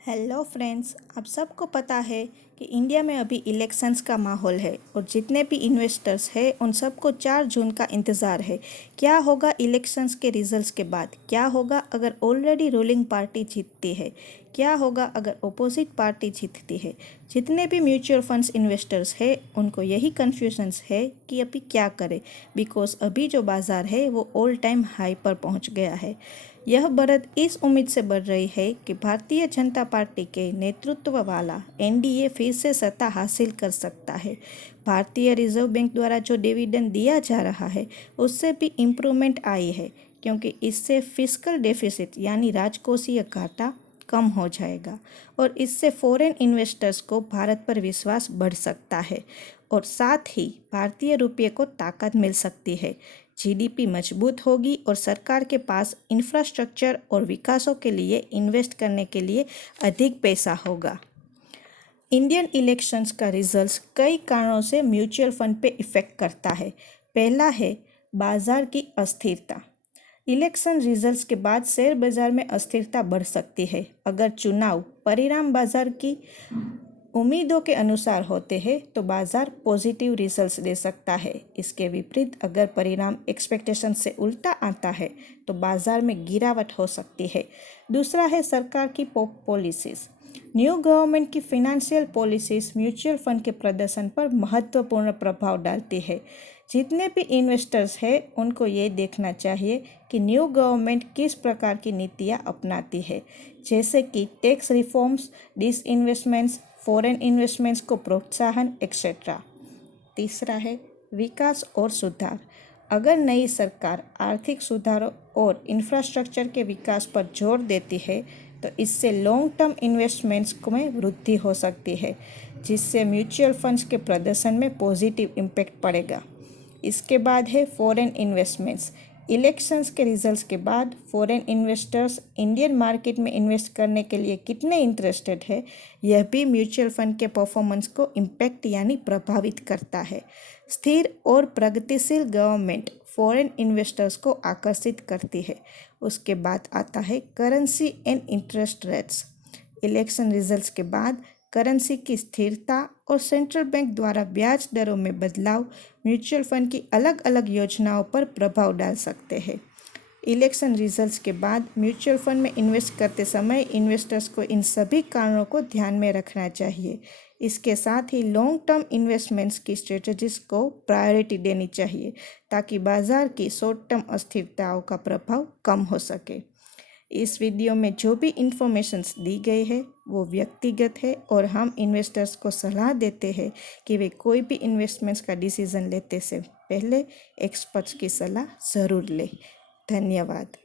Hello friends, आप सबको पता है कि इंडिया में अभी इलेक्शंस का माहौल है और जितने भी इन्वेस्टर्स हैं उन सबको 4 जून का इंतज़ार है। क्या होगा इलेक्शंस के रिजल्ट्स के बाद? क्या होगा अगर ऑलरेडी रूलिंग पार्टी जीतती है? क्या होगा अगर अपोजिट पार्टी जीतती है? जितने भी म्यूचुअल फंड्स इन्वेस्टर्स हैं उनको यही कन्फ्यूजन्स है कि अभी क्या करें, बिकॉज अभी जो बाज़ार है वो ऑल टाइम हाई पर पहुंच गया है। यह बढ़त इस उम्मीद से बढ़ रही है कि भारतीय जनता पार्टी के नेतृत्व वाला एनडीए फिर से सत्ता हासिल कर सकता है। भारतीय रिजर्व बैंक द्वारा जो डिविडेंड दिया जा रहा है उससे भी इम्प्रूवमेंट आई है, क्योंकि इससे फिस्कल डेफिसिट यानी राजकोषीय घाटा कम हो जाएगा और इससे फॉरेन इन्वेस्टर्स को भारत पर विश्वास बढ़ सकता है और साथ ही भारतीय रुपये को ताकत मिल सकती है। जीडीपी मजबूत होगी और सरकार के पास इंफ्रास्ट्रक्चर और विकासों के लिए इन्वेस्ट करने के लिए अधिक पैसा होगा। इंडियन इलेक्शंस का रिजल्ट्स कई कारणों से म्यूचुअल फंड पे इफ़ेक्ट करता है। पहला है बाजार की अस्थिरता। इलेक्शन रिजल्ट्स के बाद शेयर बाजार में अस्थिरता बढ़ सकती है। अगर चुनाव परिणाम बाजार की उम्मीदों के अनुसार होते हैं तो बाजार पॉजिटिव रिजल्ट्स दे सकता है। इसके विपरीत अगर परिणाम एक्सपेक्टेशन से उल्टा आता है तो बाजार में गिरावट हो सकती है। दूसरा है सरकार की पॉलिसीज़। न्यू गवर्नमेंट की फिनेंशियल पॉलिसीज़ म्यूचुअल फंड के प्रदर्शन पर महत्वपूर्ण प्रभाव डालती है। जितने भी इन्वेस्टर्स हैं उनको ये देखना चाहिए कि न्यू गवर्नमेंट किस प्रकार की नीतियाँ अपनाती है, जैसे कि टैक्स रिफॉर्म्स, डिसइन्वेस्टमेंट्स, फॉरेन इन्वेस्टमेंट्स को प्रोत्साहन एक्सेट्रा। तीसरा है विकास और सुधार। अगर नई सरकार आर्थिक सुधारों और इंफ्रास्ट्रक्चर के विकास पर जोर देती है तो इससे लॉन्ग टर्म इन्वेस्टमेंट्स में वृद्धि हो सकती है, जिससे म्यूचुअल फंड्स के प्रदर्शन में पॉजिटिव इम्पैक्ट पड़ेगा। इसके बाद है फॉरेन इन्वेस्टमेंट्स। इलेक्शंस के रिजल्ट्स के बाद फॉरेन इन्वेस्टर्स इंडियन मार्केट में इन्वेस्ट करने के लिए कितने इंटरेस्टेड है, यह भी म्यूचुअल फंड के परफॉर्मेंस को इम्पैक्ट यानी प्रभावित करता है। स्थिर और प्रगतिशील गवर्नमेंट फॉरेन इन्वेस्टर्स को आकर्षित करती है। उसके बाद आता है currency and interest rates. Election results के बाद करेंसी की स्थिरता और सेंट्रल बैंक द्वारा ब्याज दरों में बदलाव म्यूचुअल फंड की अलग अलग योजनाओं पर प्रभाव डाल सकते हैं। इलेक्शन रिजल्ट्स के बाद म्यूचुअल फंड में इन्वेस्ट करते समय इन्वेस्टर्स को इन सभी कारणों को ध्यान में रखना चाहिए। इसके साथ ही लॉन्ग टर्म इन्वेस्टमेंट्स की स्ट्रेटजीज को प्रायोरिटी देनी चाहिए ताकि बाजार की शॉर्ट टर्म अस्थिरताओं का प्रभाव कम हो सके। इस वीडियो में जो भी इंफॉर्मेशंस दी गई है वो व्यक्तिगत है और हम इन्वेस्टर्स को सलाह देते हैं कि वे कोई भी इन्वेस्टमेंट्स का डिसीजन लेते से पहले एक्सपर्ट्स की सलाह ज़रूर लें। धन्यवाद।